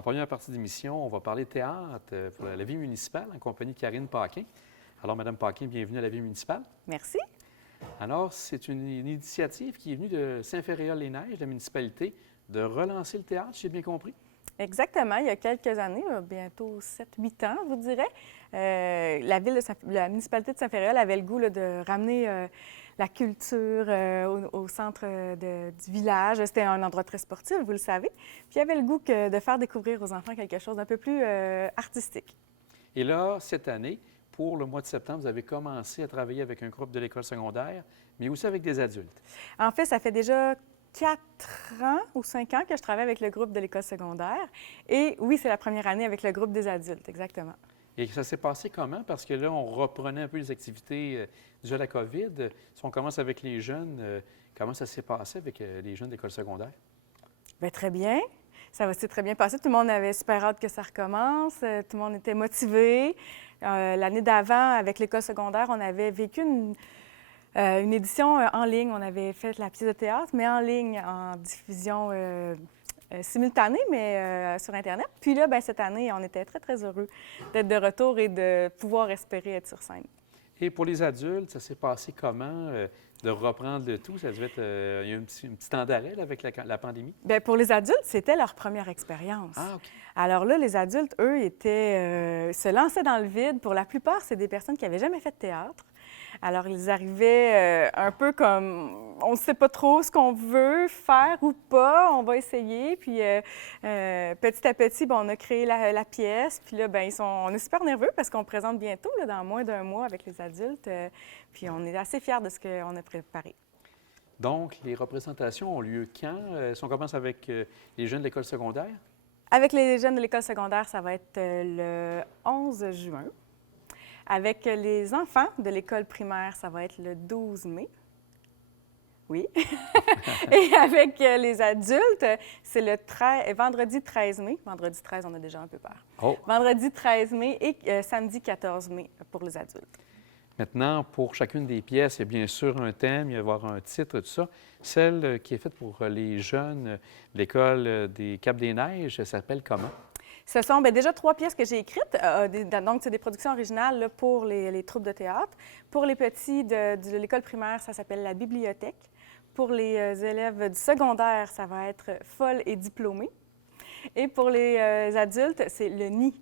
En première partie d'émission, on va parler théâtre pour la vie municipale en compagnie de Karine Paquin. Alors, Mme Paquin, bienvenue à la vie municipale. Merci. Alors, c'est une initiative qui est venue de Saint-Féréol-les-Neiges, la municipalité, de relancer le théâtre, j'ai bien compris. Exactement. Il y a quelques années, bientôt 7-8 ans, je vous dirais, la municipalité de Saint-Féréol avait le goût là, de ramener la culture au centre du village. C'était un endroit très sportif, vous le savez. Puis il y avait le goût de faire découvrir aux enfants quelque chose d'un peu plus artistique. Et là, cette année, pour le mois de septembre, vous avez commencé à travailler avec un groupe de l'école secondaire, mais aussi avec des adultes. En fait, ça fait déjà 4 ans ou 5 ans que je travaille avec le groupe de l'école secondaire. Et oui, c'est la première année avec le groupe des adultes, exactement. Et ça s'est passé comment? Parce que là, on reprenait un peu les activités déjà la COVID. Si on commence avec les jeunes, comment ça s'est passé avec les jeunes d'école secondaire? Bien, très bien. Ça s'est très bien passé. Tout le monde avait super hâte que ça recommence. Tout le monde était motivé. L'année d'avant, avec l'école secondaire, on avait vécu une édition en ligne. On avait fait la pièce de théâtre, mais en ligne, en diffusion simultanée, mais sur Internet. Puis là, bien, cette année, on était très, très heureux d'être de retour et de pouvoir espérer être sur scène. Et pour les adultes, ça s'est passé comment de reprendre le tout? Ça devait être il y a eu un petit temps d'arrêt là, avec la pandémie? Bien, pour les adultes, c'était leur première expérience. Ah, OK. Alors là, les adultes, eux, se lançaient dans le vide. Pour la plupart, c'est des personnes qui n'avaient jamais fait de théâtre. Alors, ils arrivaient un peu comme on ne sait pas trop ce qu'on veut faire ou pas, on va essayer. Puis petit à petit, bien, on a créé la pièce. Puis là, bien, on est super nerveux parce qu'on présente bientôt, là, dans moins d'un mois avec les adultes. Puis on est assez fiers de ce qu'on a préparé. Donc, les représentations ont lieu quand? Si on commence avec les jeunes de l'école secondaire? Avec les jeunes de l'école secondaire, ça va être le 11 juin. Avec les enfants de l'école primaire, ça va être le 12 mai. Oui. Et avec les adultes, c'est le vendredi 13 mai. Vendredi 13, on a déjà un peu peur. Oh. Vendredi 13 mai et samedi 14 mai pour les adultes. Maintenant, pour chacune des pièces, il y a bien sûr un thème, il va y avoir un titre, tout ça. Celle qui est faite pour les jeunes de l'école des Cap-des-Neiges, elle s'appelle comment? Ce sont déjà 3 pièces que j'ai écrites. Donc, c'est des productions originales là, pour les troupes de théâtre. Pour les petits de l'école primaire, ça s'appelle La Bibliothèque. Pour les élèves du secondaire, ça va être Folle et diplômée. Et pour les adultes, c'est Le Nid.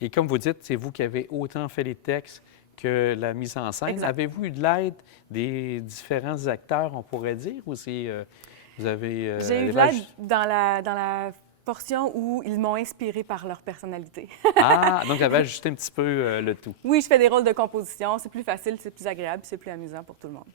Et comme vous dites, c'est vous qui avez autant fait les textes que la mise en scène. Exact. Avez-vous eu de l'aide des différents acteurs, on pourrait dire, ou c'est vous avez... J'ai eu de l'aide dans la portion où ils m'ont inspiré par leur personnalité. Ah, donc vous avez ajusté un petit peu le tout. Oui, je fais des rôles de composition. C'est plus facile, c'est plus agréable, c'est plus amusant pour tout le monde.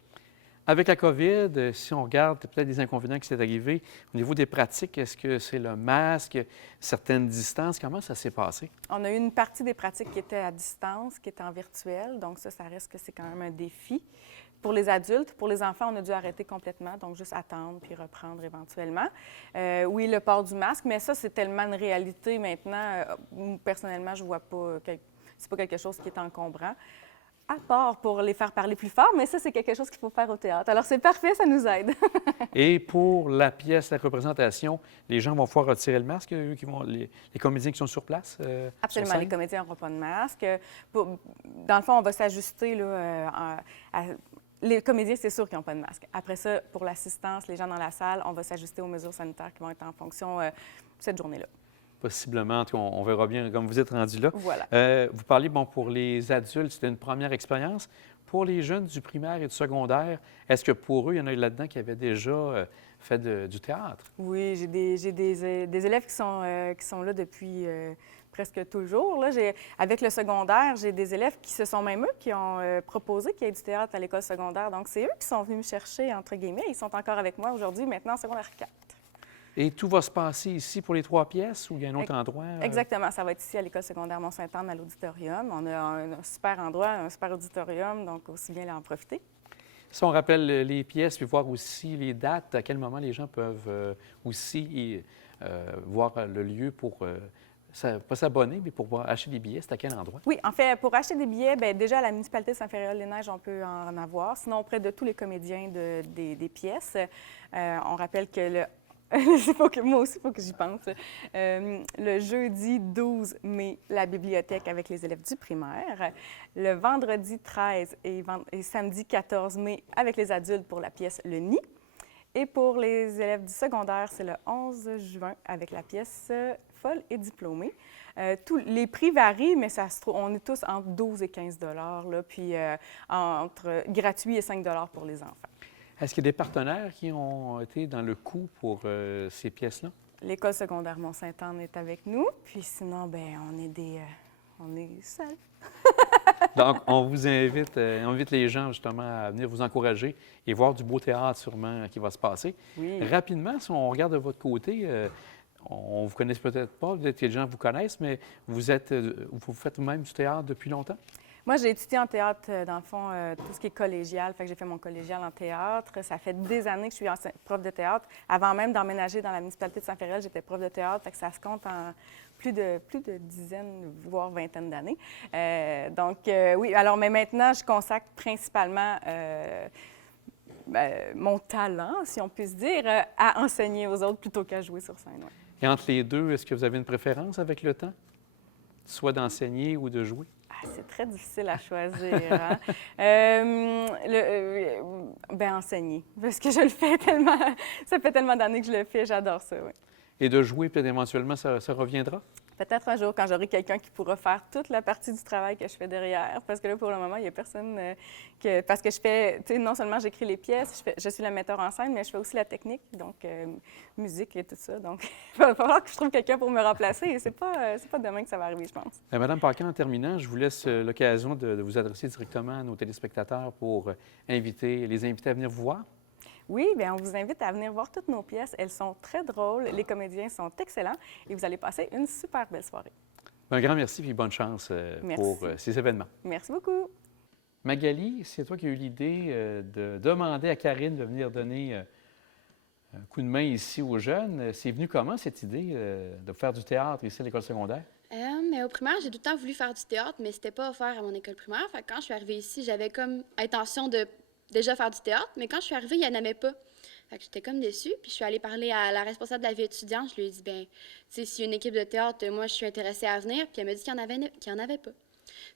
Avec la COVID, si on regarde peut-être des inconvénients qui s'est arrivé, au niveau des pratiques, est-ce que c'est le masque, certaines distances? Comment ça s'est passé? On a eu une partie des pratiques qui étaient à distance, qui étaient en virtuel. Donc ça reste que c'est quand même un défi. Pour les adultes, pour les enfants, on a dû arrêter complètement, donc juste attendre puis reprendre éventuellement. Oui, le port du masque, mais ça, c'est tellement une réalité maintenant. Personnellement, je vois pas, c'est pas quelque chose qui est encombrant. À part pour les faire parler plus fort, mais ça, c'est quelque chose qu'il faut faire au théâtre. Alors, c'est parfait, ça nous aide. Et pour la pièce, la représentation, les gens vont pouvoir retirer le masque, eux, les comédiens qui sont sur place? Absolument, les comédiens n'auront pas de masque. Dans le fond, on va s'ajuster là, les comédiens, c'est sûr qu'ils n'ont pas de masque. Après ça, pour l'assistance, les gens dans la salle, on va s'ajuster aux mesures sanitaires qui vont être en fonction cette journée-là. Possiblement, en tout cas, on verra bien comme vous êtes rendu là. Voilà. Vous parliez, bon, pour les adultes, c'était une première expérience. Pour les jeunes du primaire et du secondaire, est-ce que pour eux, il y en a eu là-dedans qui avaient déjà fait du théâtre? Oui, j'ai des élèves qui sont là depuis presque toujours. Là, avec le secondaire, j'ai des élèves qui se sont même eux qui ont proposé qu'il y ait du théâtre à l'école secondaire. Donc, c'est eux qui sont venus me chercher, entre guillemets. Ils sont encore avec moi aujourd'hui, maintenant en secondaire 4. Et tout va se passer ici pour les 3 pièces ou il y a un autre endroit? Exactement. Ça va être ici à l'école secondaire Mont-Sainte-Anne, à l'auditorium. On a un super endroit, un super auditorium, donc aussi bien en profiter. Si on rappelle les pièces, puis voir aussi les dates, à quel moment les gens peuvent aussi voir le lieu pour, pas s'abonner, mais pour pouvoir acheter des billets, c'est à quel endroit? Oui, en fait, pour acheter des billets, bien, déjà à la municipalité de Saint-Féréol-les-Neiges, on peut en avoir. Sinon, auprès de tous les comédiens des pièces. On rappelle que le Moi aussi, il faut que j'y pense. Le jeudi 12 mai, la bibliothèque avec les élèves du primaire. Le vendredi 13 et samedi 14 mai, avec les adultes pour la pièce Le Nid. Et pour les élèves du secondaire, c'est le 11 juin avec la pièce Folle et diplômée. Les prix varient, mais on est tous entre 12 et 15 là, puis entre gratuit et 5 pour les enfants. Est-ce qu'il y a des partenaires qui ont été dans le coup pour ces pièces-là? L'École secondaire Mont-Sainte-Anne est avec nous, puis sinon, bien, on est seuls. Donc, on vous invite, les gens justement à venir vous encourager et voir du beau théâtre sûrement qui va se passer. Oui. Rapidement, si on regarde de votre côté, on ne vous connaît peut-être pas, peut-être que les gens vous connaissent, mais vous faites vous-même du théâtre depuis longtemps? Moi, j'ai étudié en théâtre, dans le fond, tout ce qui est collégial. Fait que j'ai fait mon collégial en théâtre. Ça fait des années que je suis prof de théâtre. Avant même d'emménager dans la municipalité de Saint-Férél, j'étais prof de théâtre. Fait que ça se compte en plus de dizaines, voire vingtaine d'années. Oui. Alors, mais maintenant, je consacre principalement mon talent, si on peut se dire, à enseigner aux autres plutôt qu'à jouer sur scène. Ouais. Et entre les deux, est-ce que vous avez une préférence avec le temps, soit d'enseigner ou de jouer? C'est très difficile à choisir. Hein? Enseigner. Parce que je le fais tellement. Ça fait tellement d'années que je le fais, j'adore ça, oui. Et de jouer, peut-être éventuellement, ça reviendra? Peut-être un jour, quand j'aurai quelqu'un qui pourra faire toute la partie du travail que je fais derrière. Parce que là, pour le moment, il n'y a personne Parce que je fais, tu sais, non seulement j'écris les pièces, je suis la metteur en scène, mais je fais aussi la technique, donc musique et tout ça. Donc, il va falloir que je trouve quelqu'un pour me remplacer. Et c'est pas demain que ça va arriver, je pense. Madame Paquin, en terminant, je vous laisse l'occasion de vous adresser directement à nos téléspectateurs pour les inviter à venir vous voir. Oui, bien, on vous invite à venir voir toutes nos pièces. Elles sont très drôles, les comédiens sont excellents et vous allez passer une super belle soirée. Un grand merci et bonne chance pour ces événements. Merci beaucoup. Magali, c'est toi qui as eu l'idée de demander à Karine de venir donner un coup de main ici aux jeunes. C'est venu comment, cette idée de faire du théâtre ici à l'école secondaire? Mais au primaire, j'ai tout le temps voulu faire du théâtre, mais c'était pas offert à mon école primaire. Fait que quand je suis arrivée ici, j'avais comme intention de déjà faire du théâtre, mais quand je suis arrivée, il n'y en avait pas. Fait que j'étais comme déçue, puis je suis allée parler à la responsable de la vie étudiante. Je lui ai dit, bien, tu sais, s'il y a une équipe de théâtre, moi, je suis intéressée à venir, puis elle m'a dit qu'il n'y en avait pas.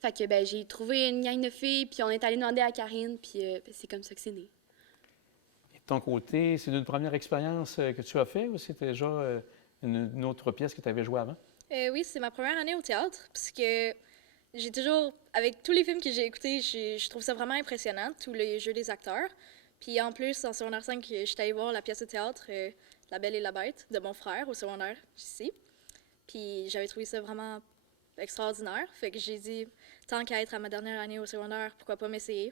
Fait que, ben, j'ai trouvé une gang de filles, puis on est allé demander à Karine, puis c'est comme ça que c'est né. Et de ton côté, c'est une première expérience que tu as fait ou c'était déjà une autre pièce que tu avais jouée avant? Oui, c'est ma première année au théâtre, parce que j'ai toujours, avec tous les films que j'ai écoutés, je trouve ça vraiment impressionnant, tous les jeux des acteurs. Puis en plus, en secondaire 5, j'étais allée voir la pièce de théâtre La Belle et la Bête de mon frère au secondaire ici. Puis j'avais trouvé ça vraiment extraordinaire. Fait que j'ai dit, tant qu'à être à ma dernière année au secondaire, pourquoi pas m'essayer?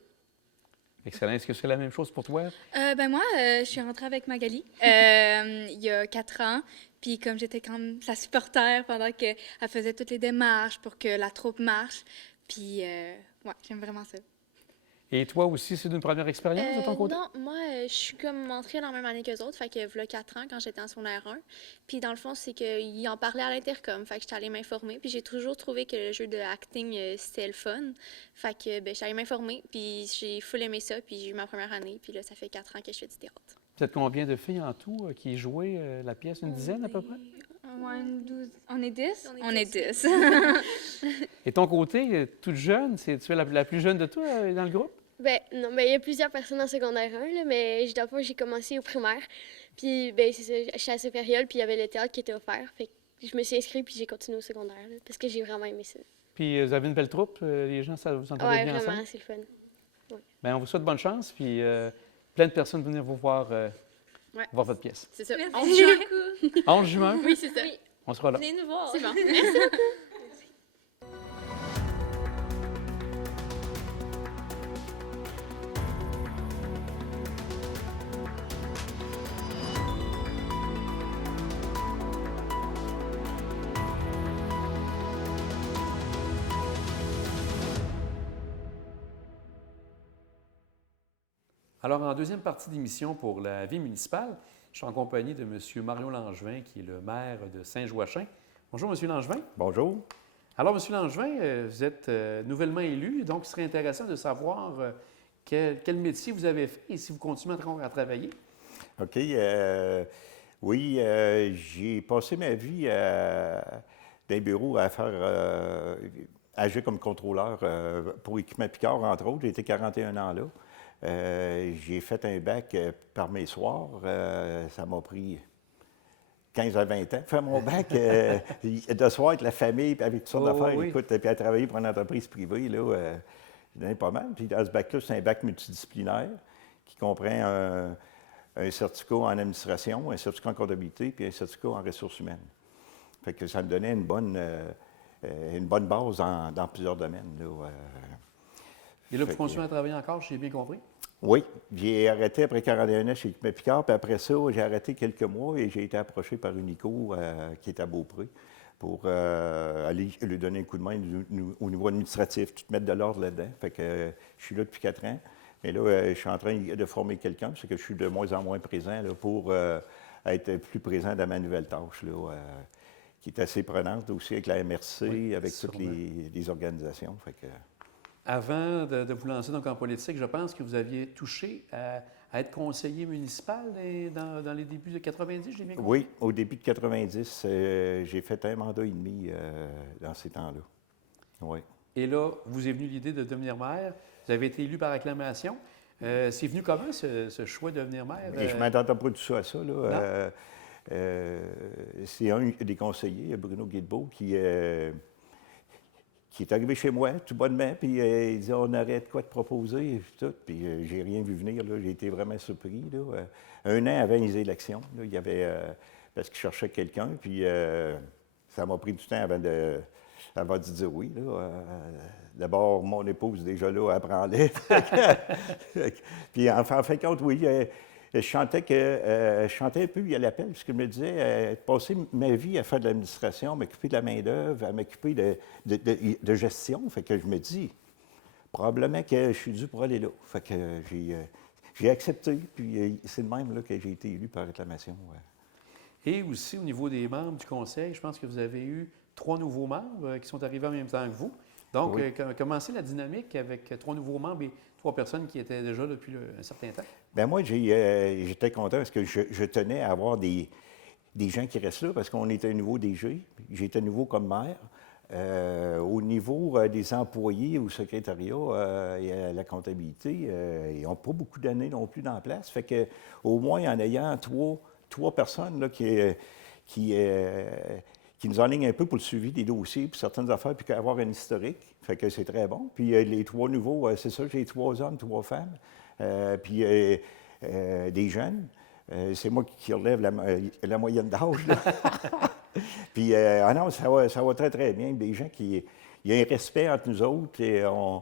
Excellent. Est-ce que c'est la même chose pour toi? Moi, je suis rentrée avec Magali il y a 4 ans. Puis comme j'étais quand même sa supporter pendant qu'elle faisait toutes les démarches pour que la troupe marche. Puis, ouais, j'aime vraiment ça. Et toi aussi, c'est une première expérience de ton côté? Non, moi, je suis comme entrée dans la même année qu'eux autres, fait que voilà 4 ans quand j'étais en secondaire 1. Puis dans le fond, c'est qu'ils en parlaient à l'intercom, fait que j'étais allée m'informer. Puis j'ai toujours trouvé que le jeu de acting, c'était le fun. Fait que j'étais allée m'informer, puis j'ai full aimé ça, puis j'ai eu ma première année. Puis là, ça fait 4 ans que je fais du théâtre. Vous êtes combien de filles en tout qui jouaient la pièce? Une dizaine à peu près? Ouais, 12. On est 10? On est 10. Et ton côté, toute jeune, tu es la plus jeune de toi dans le groupe? Non, il y a plusieurs personnes en secondaire 1, là, mais d'abord, j'ai commencé au primaire. Puis, c'est ça, j'étais à Saint-Féréol, puis il y avait le théâtre qui était offert. Fait que je me suis inscrite, puis j'ai continué au secondaire, là, parce que j'ai vraiment aimé ça. Puis vous avez une belle troupe, les gens, ça vous entendez bien vraiment, ensemble? c'est le fun. Ouais. Bien, on vous souhaite bonne chance, puis plein de personnes venir vous voir, voir votre pièce. C'est ça. Merci 11 juin. beaucoup. 11 juin, Oui, c'est ça. on sera là. Venez nous voir. C'est bon. Alors, en deuxième partie d'émission pour la vie municipale, je suis en compagnie de M. Mario Langevin, qui est le maire de Saint-Joachim. Bonjour, M. Langevin. Bonjour. Alors, M. Langevin, vous êtes nouvellement élu, donc il serait intéressant de savoir quel métier vous avez fait et si vous continuez à travailler. OK. Oui, j'ai passé ma vie dans les bureaux à faire agir comme contrôleur pour Équipement Picard, entre autres. J'ai été 41 ans là. J'ai fait un bac par mes soirs. Ça m'a pris 15 à 20 ans. Faire mon bac de soir avec la famille, puis avec toutes sortes d'affaires. Oui. Écoute, puis à travailler pour une entreprise privée, là, j'ai donné pas mal. Puis dans ce bac-là, c'est un bac multidisciplinaire qui comprend un certificat en administration, un certificat en comptabilité, puis un certificat en ressources humaines. Fait que ça me donnait une bonne base dans plusieurs domaines. Là, Et là, vous continuez à travailler encore, j'ai bien compris? Oui, j'ai arrêté après 41 ans chez Équipement Picard, puis après ça, j'ai arrêté quelques mois et j'ai été approché par Unico, qui est à Beaupré, pour aller lui donner un coup de main au niveau administratif, tout mettre de l'ordre là-dedans. Fait que je suis là depuis 4 ans. Mais là, je suis en train de former quelqu'un, parce que je suis de moins en moins présent là, pour être plus présent dans ma nouvelle tâche, là, qui est assez prenante aussi avec la MRC, Oui, avec sûrement. toutes les organisations. Fait que, Avant de vous lancer donc en politique, je pense que vous aviez touché à être conseiller municipal dans les débuts de 90, j'ai bien compris? oui, au début de 90, j'ai fait un mandat et demi dans ces temps-là. Oui. Et là, vous est venue l'idée de devenir maire. Vous avez été élu par acclamation. C'est venu comment, ce choix de devenir maire? Et je ne m'attendais pas du tout à ça. Là. C'est un des conseillers, Bruno Guilbeault, qui est arrivé chez moi tout bonnement, puis il dit on aurait de quoi te proposer, et tout. Puis j'ai rien vu venir, là. J'ai été vraiment surpris. Là. Un an avant les élections, là, il y avait, parce qu'il cherchait quelqu'un, puis ça m'a pris du temps avant de dire oui. Là. D'abord, mon épouse, déjà là, elle branlait. Puis en fin de compte, oui, je chantais un peu à l'appel, parce que je me disais, passer ma vie à faire de l'administration, m'occuper de la main-d'œuvre, à m'occuper de gestion. Fait que je me dis, probablement que je suis dû pour aller là. Fait que j'ai accepté, puis c'est de même là, que j'ai été élu par acclamation. Ouais. Et aussi, au niveau des membres du conseil, je pense que vous avez eu 3 nouveaux membres qui sont arrivés en même temps que vous. Donc, Oui. comment c'est la dynamique avec 3 nouveaux membres et 3 personnes qui étaient déjà depuis un certain temps? Bien, moi, j'étais content parce que je tenais à avoir des gens qui restent là parce qu'on était un nouveau DG. J'étais nouveau comme maire. Au niveau des employés au secrétariat et à la comptabilité, ils n'ont pas beaucoup d'années non plus dans la place. Fait que, au moins, en ayant trois personnes là, qui nous enlignent un peu pour le suivi des dossiers, puis certaines affaires, puis avoir un historique. Fait que c'est très bon. Puis les 3 nouveaux, c'est ça, j'ai 3 hommes, 3 femmes, puis des jeunes. C'est moi qui relève la moyenne d'âge. Là. Puis, non, ça va très, très bien. Des gens qui... Il y a un respect entre nous autres et on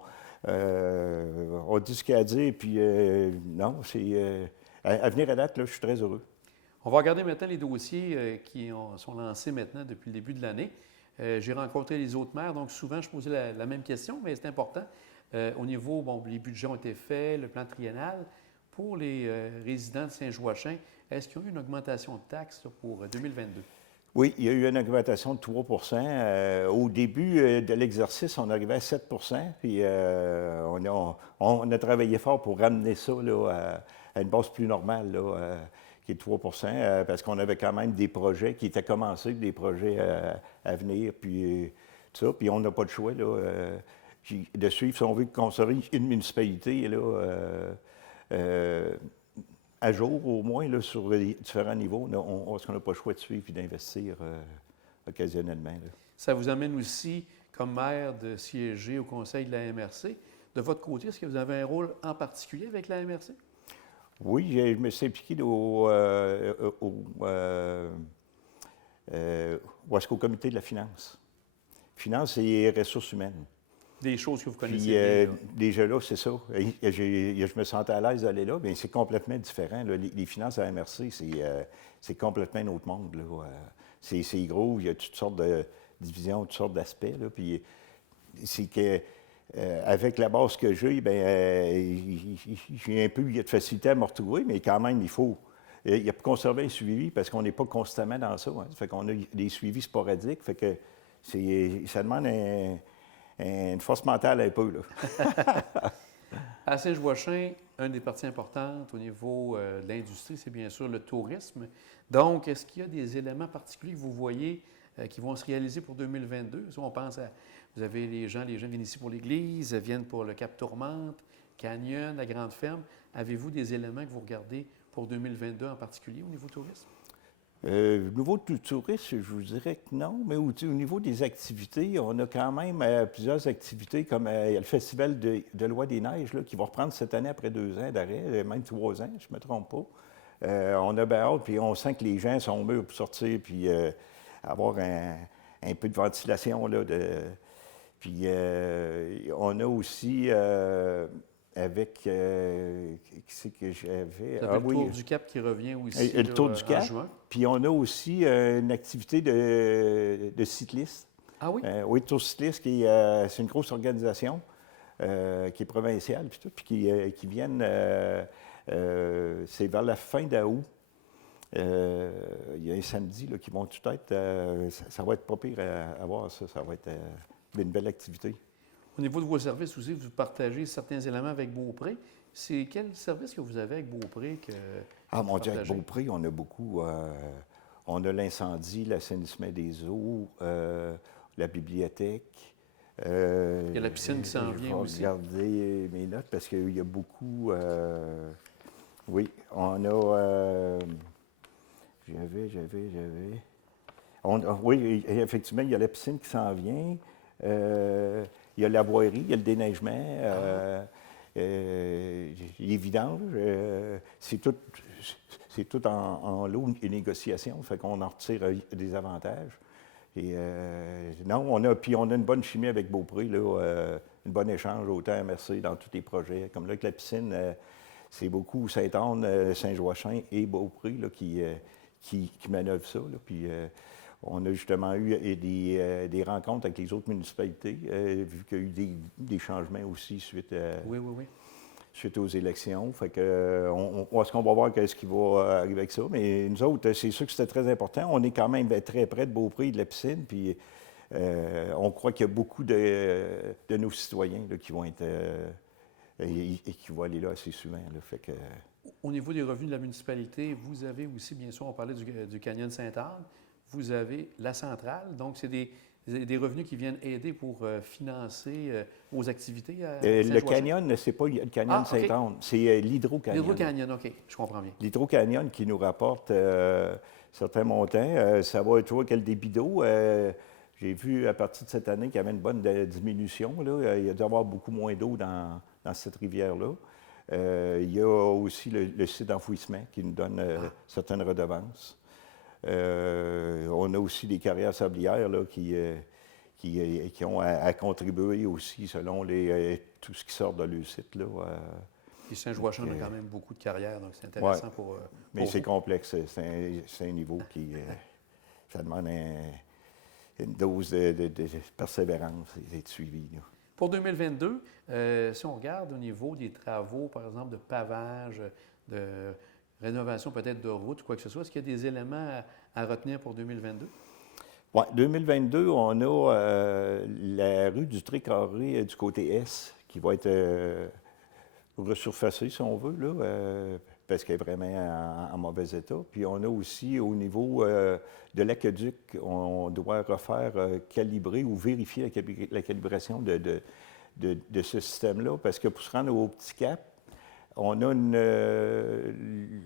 dit ce qu'il y a à dire. Puis, non, c'est... à venir à date, là, je suis très heureux. On va regarder maintenant les dossiers qui sont lancés maintenant depuis le début de l'année. J'ai rencontré les autres maires, donc souvent je posais la même question, mais c'est important. Au niveau, bon, les budgets ont été faits, le plan triennal. Pour les résidents de Saint-Joachim, est-ce qu'il y a eu une augmentation de taxes là, pour 2022? Oui, il y a eu une augmentation de 3 Au début de l'exercice, on arrivait à 7 puis on a travaillé fort pour ramener ça là, à une base plus normale, là, qui est de 3 parce qu'on avait quand même des projets qui étaient commencés, des projets à venir, puis tout ça. Puis on n'a pas de choix là, de suivre, si on veut conserver une municipalité là, à jour au moins là, sur les différents niveaux, parce qu'on n'a pas le choix de suivre et d'investir occasionnellement. Là. Ça vous amène aussi, comme maire, de siéger au conseil de la MRC. De votre côté, est-ce que vous avez un rôle en particulier avec la MRC? Oui, je me suis impliqué au comité de la finance. Finance et ressources humaines. Des choses que vous connaissez Puis, bien. déjà là, c'est ça. Je me sentais à l'aise d'aller là, mais c'est complètement différent. Là. Les finances à la MRC, c'est complètement un autre monde. Là. C'est gros, il y a toutes sortes de divisions, toutes sortes d'aspects. Là. Puis c'est que avec la base que j'ai, j'ai un peu de facilité à me retrouver, mais quand même, il faut conserver un suivi parce qu'on n'est pas constamment dans ça. Hein. Ça fait qu'on a des suivis sporadiques. Fait que ça demande une force mentale un peu. Là. À Saint-Joachim, une des parties importantes au niveau de l'industrie, c'est bien sûr le tourisme. Donc, est-ce qu'il y a des éléments particuliers que vous voyez qui vont se réaliser pour 2022? Si on pense à, vous avez les gens viennent ici pour l'église, viennent pour le Cap Tourmente, Canyon, la Grande Ferme. Avez-vous des éléments que vous regardez pour 2022 en particulier au niveau tourisme? Au niveau du tourisme, je vous dirais que non, mais au niveau des activités, on a quand même plusieurs activités, comme il y a le Festival de Loi des Neiges là, qui va reprendre cette année après 2 ans d'arrêt, même 3 ans, je ne me trompe pas. On a bien hâte, puis on sent que les gens sont mûrs pour sortir, puis avoir un peu de ventilation. Là, puis on a aussi avec, qui c'est que j'avais? Vous avez le Tour du Cap qui revient aussi Le Tour du en Cap. juin. Puis on a aussi une activité de cyclistes. Ah oui? Oui, Tour cycliste, c'est une grosse organisation qui est provinciale, puis tout, puis qui viennent, c'est vers la fin d'août. Il y a un samedi là, qui vont tout être, ça va être pas pire à voir ça va être une belle activité. Au niveau de vos services aussi, vous partagez certains éléments avec Beaupré. C'est quel service que vous avez avec Beaupré? Mon Dieu, avec Beaupré, on a beaucoup. On a l'incendie, l'assainissement des eaux, la bibliothèque. Il y a la piscine qui s'en vient aussi. Je vais regarder mes notes parce qu'il y a beaucoup. Oui, on a. J'avais. Oui, effectivement, il y a la piscine qui s'en vient. Il y a la boirie, il y a le déneigement, les vidanges. C'est tout en lot et négociation, fait qu'on en retire des avantages. Et non, on a une bonne chimie avec Beaupré, là, une bonne échange autant à Mercier dans tous les projets. Comme là, avec la piscine, c'est beaucoup Sainte-Anne, Saint-Joachim et Beaupré là, qui manœuvrent ça. Là, puis, on a justement eu des rencontres avec les autres municipalités, vu qu'il y a eu des changements aussi suite aux élections. Fait que, est-ce qu'on va voir qu'est-ce qui va arriver avec ça? Mais nous autres, c'est sûr que c'était très important. On est quand même très près de Beaupré et de la piscine, puis on croit qu'il y a beaucoup de nos citoyens là, qui vont être et qui vont aller là assez souvent. Là. Fait que, au niveau des revenus de la municipalité, vous avez aussi, bien sûr, on parlait du Canyon Sainte-Anne, vous avez la centrale, donc c'est des revenus qui viennent aider pour financer vos activités à le canyon, c'est pas le Canyon Sainte-Anne, c'est l'Hydro-Canyon. L'Hydro-Canyon, OK, je comprends bien. L'Hydro-Canyon qui nous rapporte certains montants. Ça va être, tu vois, quel débit d'eau. J'ai vu à partir de cette année qu'il y avait une bonne diminution. Là. Il y a dû y avoir beaucoup moins d'eau dans cette rivière-là. Il y a aussi le site d'enfouissement qui nous donne certaines redevances. On a aussi des carrières sablières là, qui ont à contribuer aussi selon tout ce qui sort de leur site. Là, Puis Saint-Joachim a quand même beaucoup de carrières, donc c'est intéressant pour mais c'est complexe. C'est un niveau qui ça demande une dose de persévérance et de suivi. Là. Pour 2022, si on regarde au niveau des travaux, par exemple, de pavage, de rénovation peut-être de route ou quoi que ce soit, est-ce qu'il y a des éléments à retenir pour 2022? Oui, 2022, on a la rue du Tré-Carré du côté est qui va être resurfacée, si on veut, là, parce qu'elle est vraiment en mauvais état. Puis on a aussi au niveau de l'aqueduc, on doit refaire calibrer ou vérifier la calibration de ce système-là, parce que pour se rendre au Petit Cap, on a une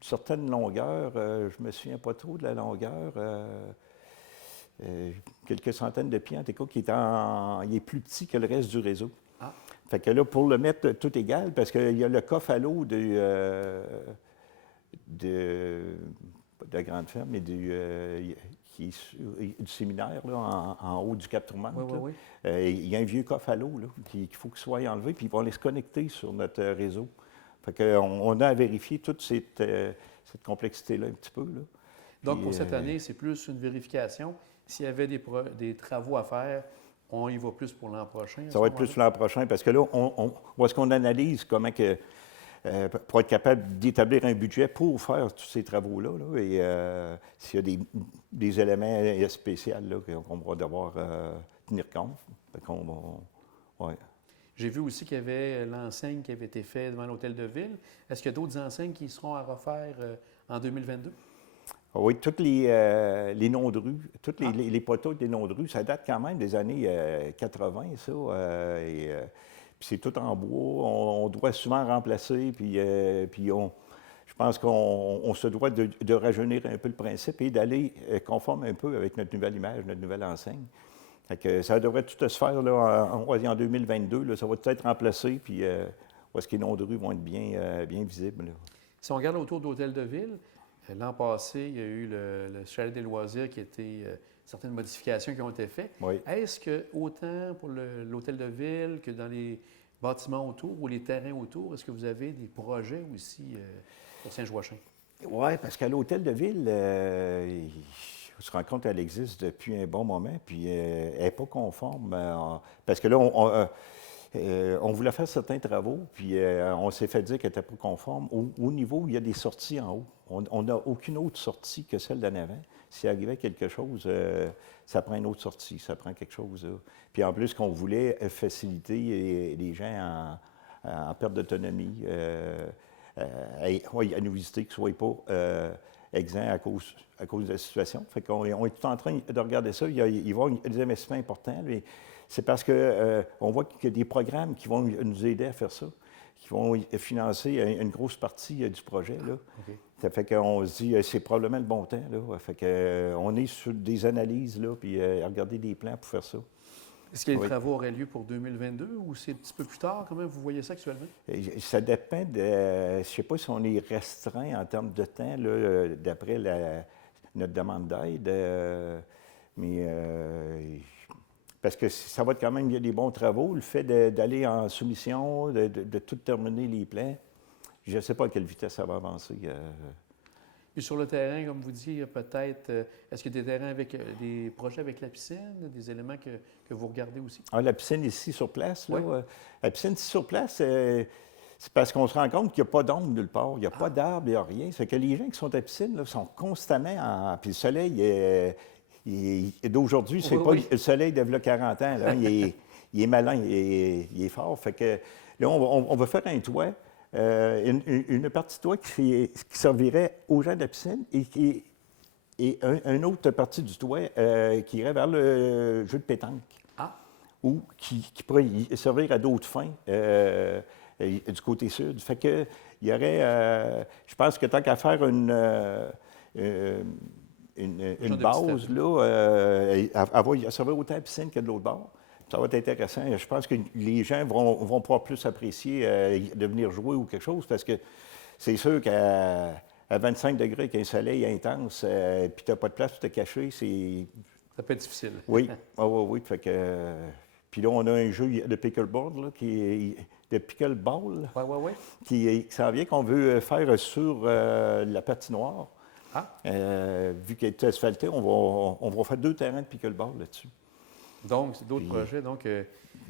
certaine longueur, je ne me souviens pas trop de la longueur, quelques centaines de pieds en tout cas, il est plus petit que le reste du réseau. Ah. Fait que là, pour le mettre tout égal, parce qu'il y a le coffre à l'eau de la Grande Ferme, mais du séminaire là, en haut du Cap Tourmente. Oui. Il y a un vieux coffre à l'eau qu'il faut qu'il soit enlevé, puis ils vont aller se connecter sur notre réseau. Fait qu'on a à vérifier toute cette complexité-là un petit peu. Là. Donc, pour cette année, c'est plus une vérification. S'il y avait des travaux à faire, on y va plus pour l'an prochain. Ça va être plus l'an prochain, parce que là, est-ce qu'on analyse comment que, pour être capable d'établir un budget pour faire tous ces travaux-là, là, et s'il y a des éléments spéciaux là, qu'on va devoir tenir compte. Ouais. J'ai vu aussi qu'il y avait l'enseigne qui avait été faite devant l'Hôtel de Ville. Est-ce qu'il y a d'autres enseignes qui seront à refaire en 2022? Oui, tous les noms de rue, tous les poteaux des noms de rue, ça date quand même des années 80, ça. Puis c'est tout en bois. On doit souvent remplacer, puis je pense qu'on se doit de rajeunir un peu le principe et d'aller conforme un peu avec notre nouvelle image, notre nouvelle enseigne. Fait que ça devrait tout se faire là, en 2022. Là, ça va peut-être remplacer, puis où est-ce que les noms de rue vont être bien visibles. Là. Si on regarde autour de l'Hôtel de Ville, l'an passé, il y a eu le Chalet des loisirs qui a été certaines modifications qui ont été faites. Oui. Est-ce que autant pour l'Hôtel de Ville que dans les bâtiments autour ou les terrains autour, est-ce que vous avez des projets aussi pour Saint-Joachim? Oui, parce qu'à l'Hôtel de Ville, on se rend compte qu'elle existe depuis un bon moment, puis elle n'est pas conforme. Parce que là, on voulait faire certains travaux, puis on s'est fait dire qu'elle n'était pas conforme. Au niveau où il y a des sorties en haut, on n'a aucune autre sortie que celle d'en avant. S'il arrivait quelque chose, ça prend une autre sortie, ça prend quelque chose. Là. Puis en plus, qu'on voulait faciliter les gens en perte d'autonomie, à nous visiter, qu'ils ne soient pas exempts à cause de la situation. Fait qu'on est tout en train de regarder ça. Il va y avoir des investissements importants. Mais c'est parce qu'on voit qu'il y a des programmes qui vont nous aider à faire ça, qui vont financer une grosse partie du projet. Là. OK. Ça fait qu'on se dit c'est probablement le bon temps. Là. Fait qu'on est sur des analyses, là, puis regarder des plans pour faire ça. Est-ce que les travaux auraient lieu pour 2022 ou c'est un petit peu plus tard? Comment vous voyez ça actuellement? Ça dépend de... je ne sais pas si on est restreint en termes de temps, là, d'après notre demande d'aide. Mais parce que ça va être quand même, il y a des bons travaux. Le fait d'aller en soumission, de tout terminer les plans, je ne sais pas à quelle vitesse ça va avancer. Puis sur le terrain, comme vous dites, il y a peut-être... est-ce qu'il y a des terrains avec des projets avec la piscine, des éléments que vous regardez aussi? Ah, la piscine ici sur place, là, Oui. la piscine ici sur place, c'est parce qu'on se rend compte qu'il n'y a pas d'ombre nulle part. Il n'y a pas d'arbre, il n'y a rien. C'est que les gens qui sont à la piscine là, sont constamment en... Puis le soleil, d'aujourd'hui, c'est pas le soleil de 40 ans. Là. Il est malin, il est fort. Fait que là, on va faire un toit. Une partie de toit qui servirait aux gens de la piscine et une autre partie du toit qui irait vers le jeu de pétanque. Ah! Ou qui pourrait servir à d'autres fins du côté sud. Fait que il y aurait, je pense que tant qu'à faire une base, là, elle va servir autant à la piscine que de l'autre bord. Ça va être intéressant. Je pense que les gens vont pouvoir plus apprécier de venir jouer ou quelque chose parce que c'est sûr qu'à 25 degrés avec un soleil intense, puis tu n'as pas de place pour te cacher, c'est... Ça peut être difficile. Oui, oui. Fait que, puis là, on a un jeu de pickleboard, là, de pickleball, Oui. qui s'en vient, qu'on veut faire sur la patinoire. Ah! Vu qu'elle est asphaltée, on va faire 2 terrains de pickleball là-dessus. Donc, c'est d'autres projets. Donc,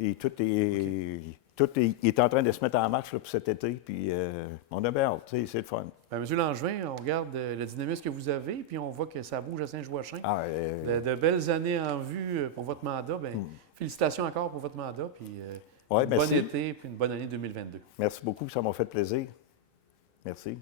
Et tout est en train de se mettre en marche là, pour cet été, puis on a bien hâte, c'est le fun. bien, M. Langevin, on regarde le dynamisme que vous avez, puis on voit que ça bouge à Saint-Joachim. De belles années en vue pour votre mandat. Bien, félicitations encore pour votre mandat, puis Ouais, bon merci. été, puis une bonne année 2022. Merci beaucoup, ça m'a fait plaisir. Merci.